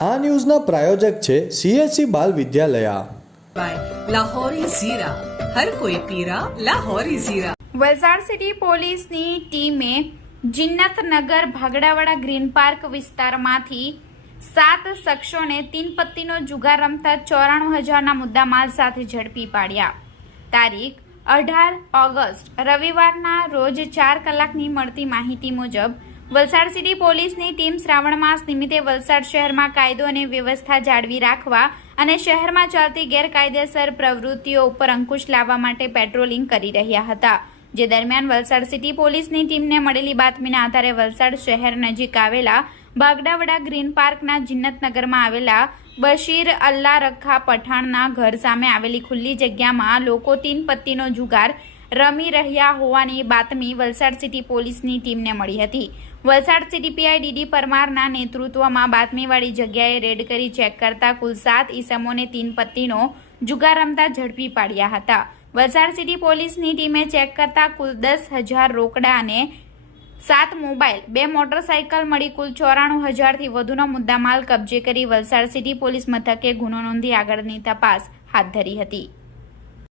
આ ન્યૂઝના પ્રાયોજક છે સીએસસી બાલ વિદ્યાલયા. વલસાડ સિટી પોલીસની ટીમે જિન્નતનગર ભાગડાવાડા ગ્રીન પાર્ક વિસ્તારમાંથી સાત શખ્સોને તીન પત્તીનો જુગાર રમતા ચોરાણું હજારના મુદ્દામાલ સાથે ઝડપી પાડ્યા. તારીખ અઢાર ઓગસ્ટ. રવિવારના રોજ ચાર કલાકની મળતી માહિતી મુજબ વલસાડ સિટી પોલીસની ટીમ શ્રાવણ માસ નિમિત્તે વલસાડ શહેરમાં કાયદો અને વ્યવસ્થા જાળવી રાખવા અને શહેરમાં ચાલતી ગેરકાયદેસર પ્રવૃત્તિઓ ઉપર અંકુશ લાવવા માટે પેટ્રોલિંગ કરી રહ્યા હતા. જે દરમિયાન વલસાડ સિટી પોલીસની ટીમને મળેલી બાતમીના આધારે વલસાડ શહેર નજીક આવેલા બાગડાવડા ગ્રીન પાર્કના જિન્નતનગરમાં આવેલા બશીર અલ્લા રખા પઠાણના ઘર સામે આવેલી ખુલ્લી જગ્યામાં લોકો તીન પત્તીનો જુગાર રમી રહ્યા હોવાની બાતમી વલસાડ સિટી પોલીસની ટીમને મળી હતી. વલસાડ સિટી પીઆઈ ડીડી પરમારના નેતૃત્વમાં બાતમીવાળી જગ્યાએ રેડ કરી ચેક કરતા કુલ સાત ઈસમોને તીન પત્તીનો જુગાર રમતા ઝડપી પાડ્યા હતા. વલસાડ સિટી પોલીસની ટીમે ચેક કરતા કુલ દસ હજાર રોકડા અને સાત મોબાઈલ, બે મોટરસાયકલ મળી કુલ ચોરાણું હજારથી વધુનો મુદ્દામાલ કબજે કરી વલસાડ સિટી પોલીસ મથકે ગુનો નોંધી આગળની તપાસ હાથ ધરી હતી.